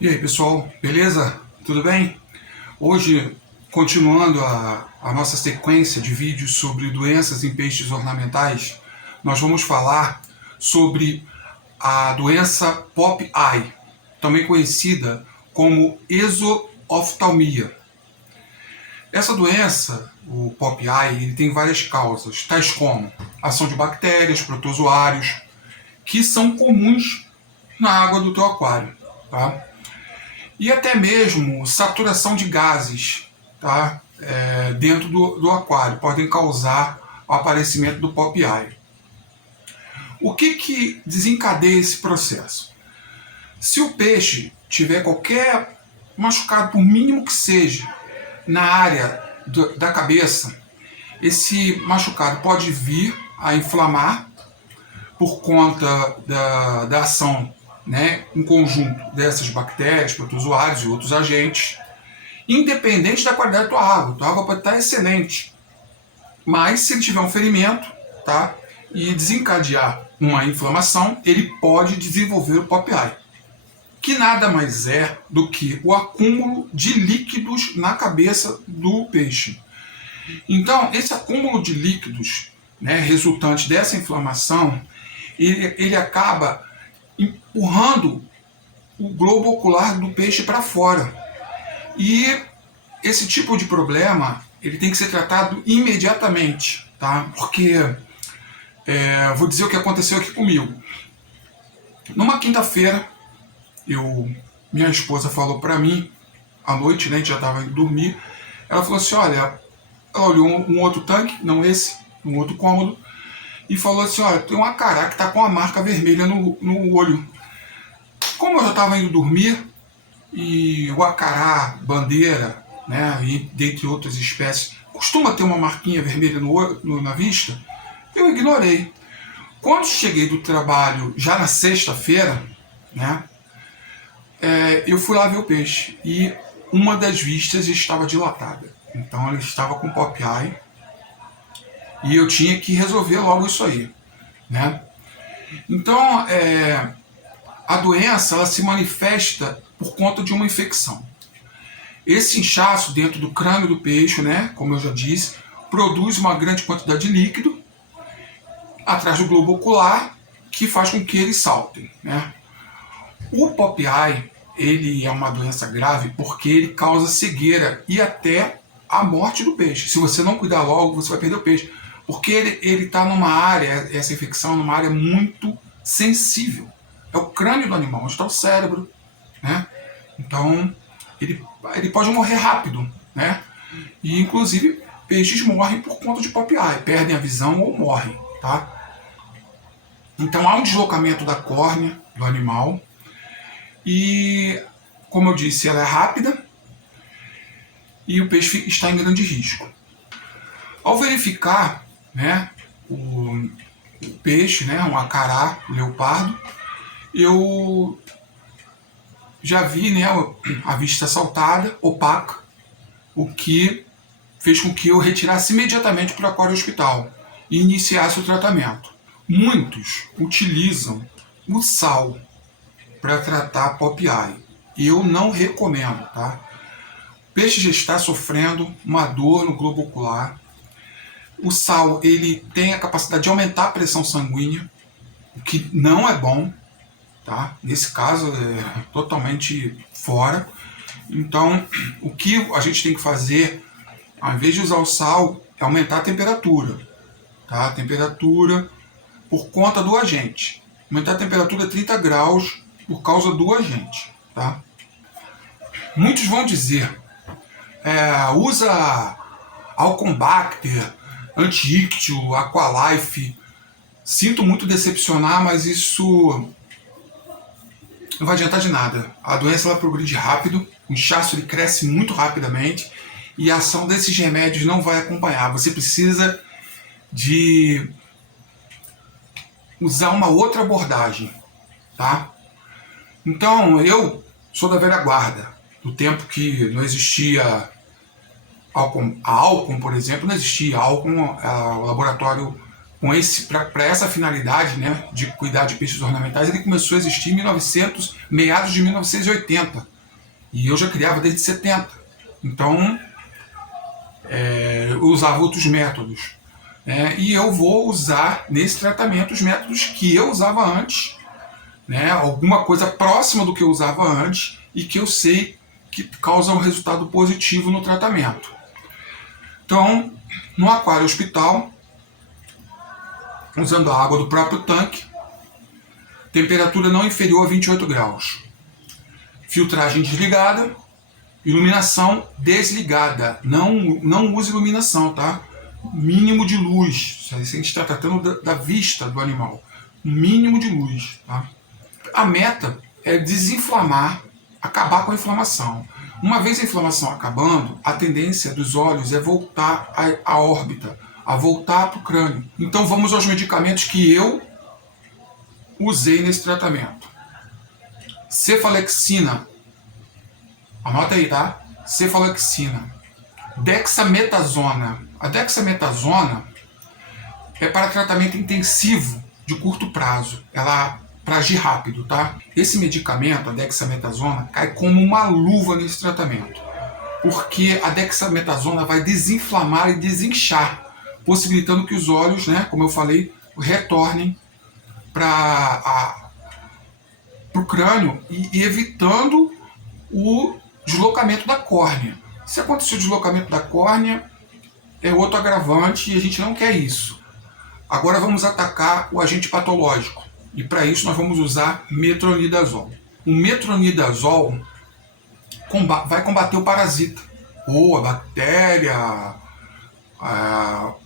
E aí, pessoal, beleza? Tudo bem? Hoje, continuando a nossa sequência de vídeos sobre doenças em peixes ornamentais, nós vamos falar sobre a doença Pop Eye, também conhecida como exooftalmia. Essa doença, o Pop Eye, ele tem várias causas, tais como ação de bactérias, protozoários, que são comuns na água do teu aquário, tá? E até mesmo saturação de gases, tá? Dentro do aquário podem causar o aparecimento do pop eye. O que desencadeia esse processo? Se o peixe tiver qualquer machucado, por mínimo que seja, na área da cabeça, esse machucado pode vir a inflamar por conta da ação, né, em conjunto dessas bactérias, protozoários e outros agentes, independente da qualidade da tua água pode estar excelente, mas se ele tiver um ferimento, tá, e desencadear uma inflamação, ele pode desenvolver o pop eye, que nada mais é do que o acúmulo de líquidos na cabeça do peixe. Então, esse acúmulo de líquidos, né, resultante dessa inflamação, ele acaba empurrando o globo ocular do peixe para fora. E esse tipo de problema ele tem que ser tratado imediatamente, tá? Porque vou dizer o que aconteceu aqui comigo. Numa quinta-feira, minha esposa falou para mim à noite, né, a gente já estava indo dormir. Ela falou assim, olha, ela olhou um outro tanque, não esse, um outro cômodo, e falou assim, olha, tem um acará que está com uma marca vermelha no olho. Como eu já estava indo dormir, e o acará, bandeira, né, e dentre outras espécies, costuma ter uma marquinha vermelha na vista, eu ignorei. Quando cheguei do trabalho, já na sexta-feira, né, eu fui lá ver o peixe e uma das vistas estava dilatada. Então ele estava com pop eye e eu tinha que resolver logo isso aí, né? Então, a doença ela se manifesta por conta de uma infecção. Esse inchaço dentro do crânio do peixe, né, como eu já disse, produz uma grande quantidade de líquido atrás do globo ocular, que faz com que eles saltem, né? O pop eye, ele é uma doença grave porque ele causa cegueira e até a morte do peixe. Se você não cuidar logo, você vai perder o peixe. Porque ele está numa área, essa infecção, numa área muito sensível. É o crânio do animal, onde está o cérebro, né? Então, ele pode morrer rápido, né? E, inclusive, peixes morrem por conta de pop eye, perdem a visão ou morrem, tá? Então, há um deslocamento da córnea do animal e, como eu disse, ela é rápida e o peixe está em grande risco. Ao verificar, né, o peixe, né, um acará, leopardo, eu já vi, né, a vista saltada, opaca, o que fez com que eu retirasse imediatamente para o aquário hospital e iniciasse o tratamento. Muitos utilizam o sal para tratar pop eye. Eu não recomendo, tá? O peixe já está sofrendo uma dor no globo ocular. O sal ele tem a capacidade de aumentar a pressão sanguínea, o que não é bom, tá? Nesse caso é totalmente fora. Então, o que a gente tem que fazer, ao invés de usar o sal, é aumentar a temperatura, tá? A temperatura por conta do agente. Aumentar a temperatura a 30 graus por causa do agente, tá? Muitos vão dizer, usa Alcombacter, Anti-Ictio, Aqualife. Sinto muito decepcionar, mas isso não vai adiantar de nada. A doença ela progride rápido, o inchaço ele cresce muito rapidamente e a ação desses remédios não vai acompanhar. Você precisa de usar uma outra abordagem, tá? Então, eu sou da velha guarda, do tempo que não existia álcool, por exemplo, não existia álcool, o laboratório para essa finalidade, né, de cuidar de peixes ornamentais, ele começou a existir em meados de 1980. E eu já criava desde 70. Então, eu usava outros métodos. E eu vou usar nesse tratamento os métodos que eu usava antes, né, alguma coisa próxima do que eu usava antes e que eu sei que causa um resultado positivo no tratamento. Então, no aquário hospital, usando a água do próprio tanque, temperatura não inferior a 28 graus, filtragem desligada, iluminação desligada, não use iluminação, tá? Mínimo de luz, a gente está tratando da vista do animal, mínimo de luz, tá? A meta é desinflamar, acabar com a inflamação. Uma vez a inflamação acabando, a tendência dos olhos é voltar à órbita, a voltar para o crânio. Então vamos aos medicamentos que eu usei nesse tratamento. Cefalexina, anota aí, tá? Cefalexina. Dexametasona. A dexametasona é para tratamento intensivo de curto prazo. Ela para agir rápido, tá? Esse medicamento, a dexametasona, cai como uma luva nesse tratamento, porque a dexametasona vai desinflamar e desinchar, possibilitando que os olhos, né, como eu falei, retornem para o crânio e evitando o deslocamento da córnea. Se acontecer o deslocamento da córnea, é outro agravante e a gente não quer isso. Agora vamos atacar o agente patológico. E para isso nós vamos usar metronidazol. O metronidazol vai combater o parasita, ou a bactéria,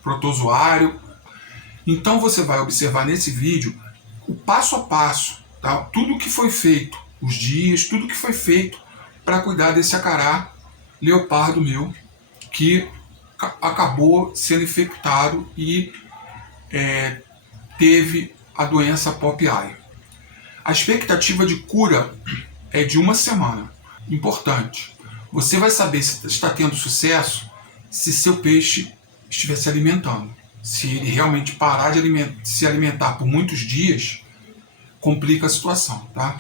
protozoário. Então você vai observar nesse vídeo o passo a passo, tá? Tudo que foi feito, os dias, tudo que foi feito para cuidar desse acará leopardo meu, que acabou sendo infectado e teve a doença Pop Eye. A expectativa de cura é de 1 semana. Importante. Você vai saber se está tendo sucesso se seu peixe estiver se alimentando. Se ele realmente parar de se alimentar por muitos dias, complica a situação, tá?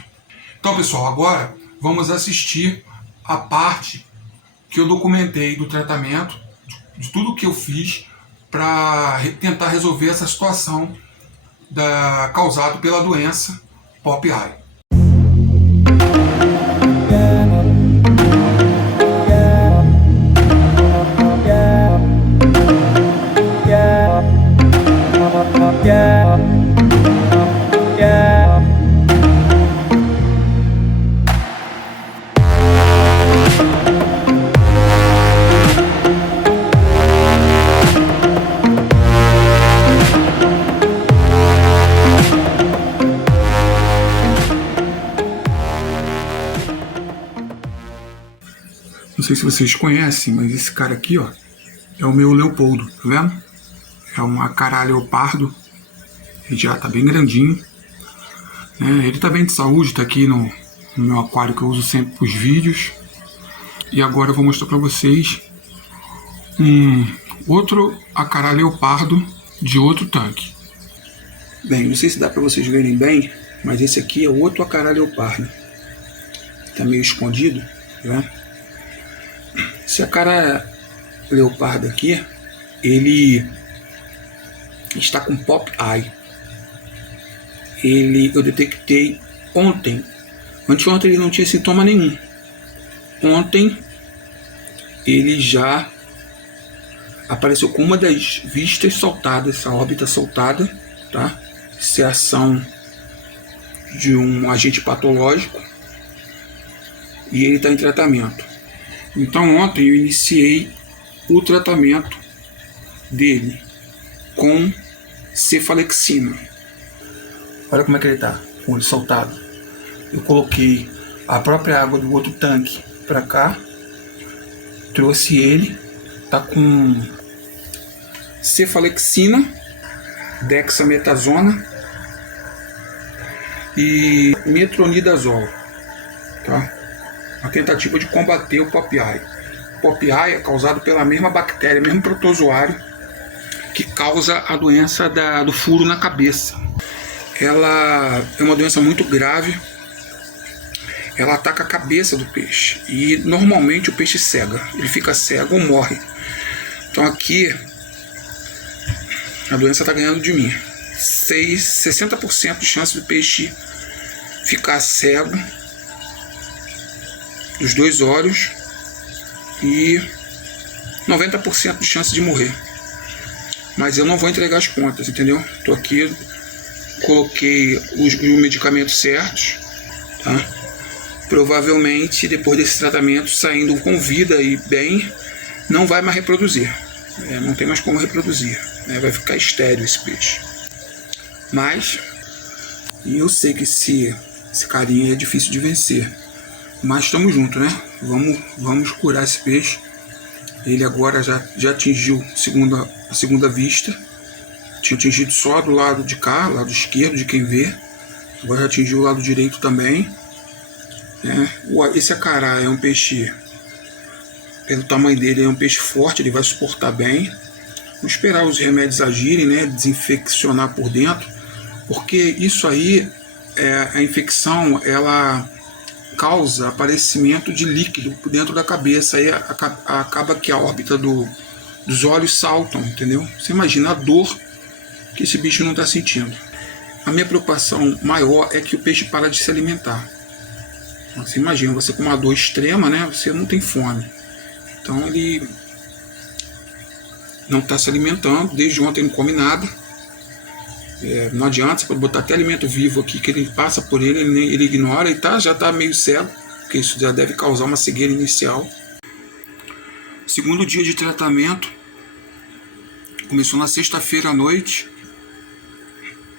Então, pessoal, agora vamos assistir a parte que eu documentei do tratamento, de tudo que eu fiz para tentar resolver essa situação causado pela doença Pop Eye. Não sei se vocês conhecem, mas esse cara aqui, ó, é o meu Leopoldo, tá vendo? É um acará leopardo, ele já tá bem grandinho, né? Ele tá bem de saúde, tá aqui no meu aquário que eu uso sempre pros vídeos. E agora eu vou mostrar pra vocês um outro acará leopardo de outro tanque. Bem, não sei se dá pra vocês verem bem, mas esse aqui é o outro acará leopardo. Tá meio escondido, tá vendo? Esse acará leopardo aqui, ele está com Pop Eye. Eu detectei ontem. Anteontem ele não tinha sintoma nenhum. Ontem ele já apareceu com uma das vistas soltadas, essa órbita soltada, tá? Isso é ação de um agente patológico e ele está em tratamento. Então ontem eu iniciei o tratamento dele com cefalexina. Olha como é que ele está, com o olho soltado. Eu coloquei a própria água do outro tanque para cá, trouxe ele, tá com cefalexina, dexametasona e metronidazol, tá? Uma tentativa de combater o Pop Eye. O Pop Eye é causado pela mesma bactéria, mesmo protozoário que causa a doença do furo na cabeça. Ela é uma doença muito grave. Ela ataca a cabeça do peixe e normalmente o peixe cega, ele fica cego ou morre. Então aqui a doença está ganhando de mim. 60% de chance do peixe ficar cego dos 2 olhos e 90% de chance de morrer. Mas eu não vou entregar as contas, entendeu? Tô aqui, coloquei os medicamentos certos, tá? Provavelmente depois desse tratamento, saindo com vida e bem, não vai mais reproduzir. Não tem mais como reproduzir. Vai ficar estéril esse peixe. Mas eu sei que esse carinha é difícil de vencer. Mas estamos juntos, né? Vamos curar esse peixe. Ele agora já atingiu a segunda vista. Tinha atingido só do lado de cá, lado esquerdo de quem vê. Agora já atingiu o lado direito também. Esse acará é um peixe, pelo tamanho dele, é um peixe forte, ele vai suportar bem. Vamos esperar os remédios agirem, né? Desinfeccionar por dentro, porque isso aí, a infecção, ela causa aparecimento de líquido por dentro da cabeça. Aí acaba que a órbita dos olhos saltam, entendeu? Você imagina a dor que esse bicho não está sentindo. A minha preocupação maior é que o peixe para de se alimentar. Você imagina, você com uma dor extrema, né? Você não tem fome. Então ele não está se alimentando, desde ontem não come nada. Não adianta, você pode botar até alimento vivo aqui, que ele passa por ele ignora e já está meio cego, porque isso já deve causar uma cegueira inicial. Segundo dia de tratamento, começou na sexta-feira à noite,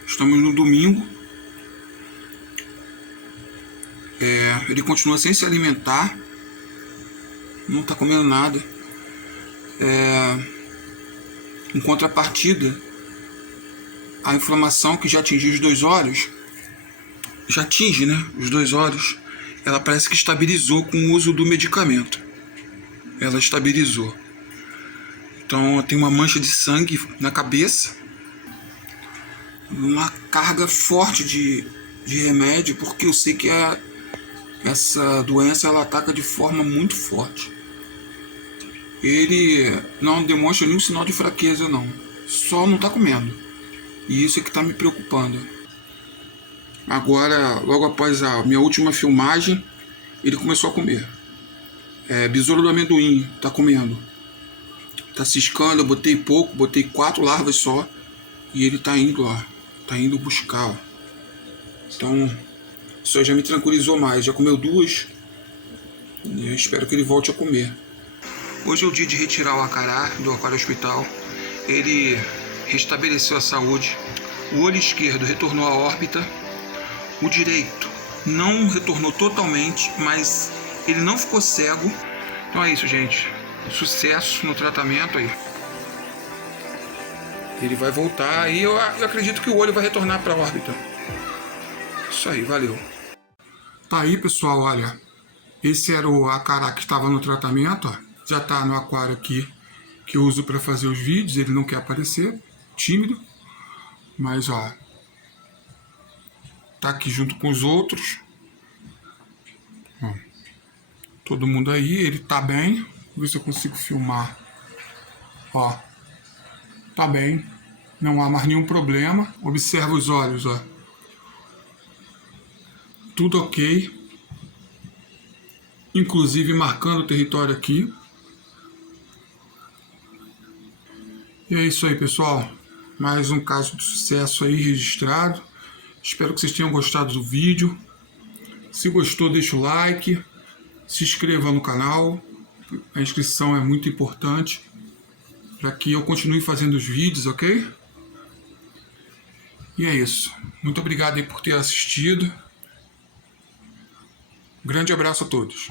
estamos no domingo. Ele continua sem se alimentar, não está comendo nada. Em contrapartida, a inflamação que já atingiu os 2 olhos, já atinge, né, os 2 olhos, ela parece que estabilizou com o uso do medicamento. Ela estabilizou. Então tem uma mancha de sangue na cabeça, uma carga forte de remédio, porque eu sei que essa doença ela ataca de forma muito forte. Ele não demonstra nenhum sinal de fraqueza, não. Só não está comendo. E isso é que está me preocupando. Agora, logo após a minha última filmagem, ele começou a comer. Besouro do amendoim, está comendo. Está ciscando, eu botei pouco, botei 4 larvas só. E ele está indo lá. Está indo buscar. Ó. Então, isso aí já me tranquilizou mais. Já comeu 2. E eu espero que ele volte a comer. Hoje é o dia de retirar o acará do aquário hospital. Ele restabeleceu a saúde. O olho esquerdo retornou à órbita. O direito não retornou totalmente, mas ele não ficou cego. Então é isso, gente. Sucesso no tratamento aí. Ele vai voltar e eu acredito que o olho vai retornar para a órbita. Isso aí, valeu. Tá aí, pessoal, olha. Esse era o acará que estava no tratamento, ó. Já está no aquário aqui que eu uso para fazer os vídeos. Ele não quer aparecer, tímido, mas ó, tá aqui junto com os outros. Ó, todo mundo aí, ele tá bem. Vou ver se eu consigo filmar. Ó, tá bem, não há mais nenhum problema. Observa os olhos, ó, tudo ok, inclusive marcando o território aqui. E é isso aí, pessoal. Mais um caso de sucesso aí registrado. Espero que vocês tenham gostado do vídeo. Se gostou, deixa o like. Se inscreva no canal. A inscrição é muito importante para que eu continue fazendo os vídeos, ok? E é isso. Muito obrigado aí por ter assistido. Grande abraço a todos.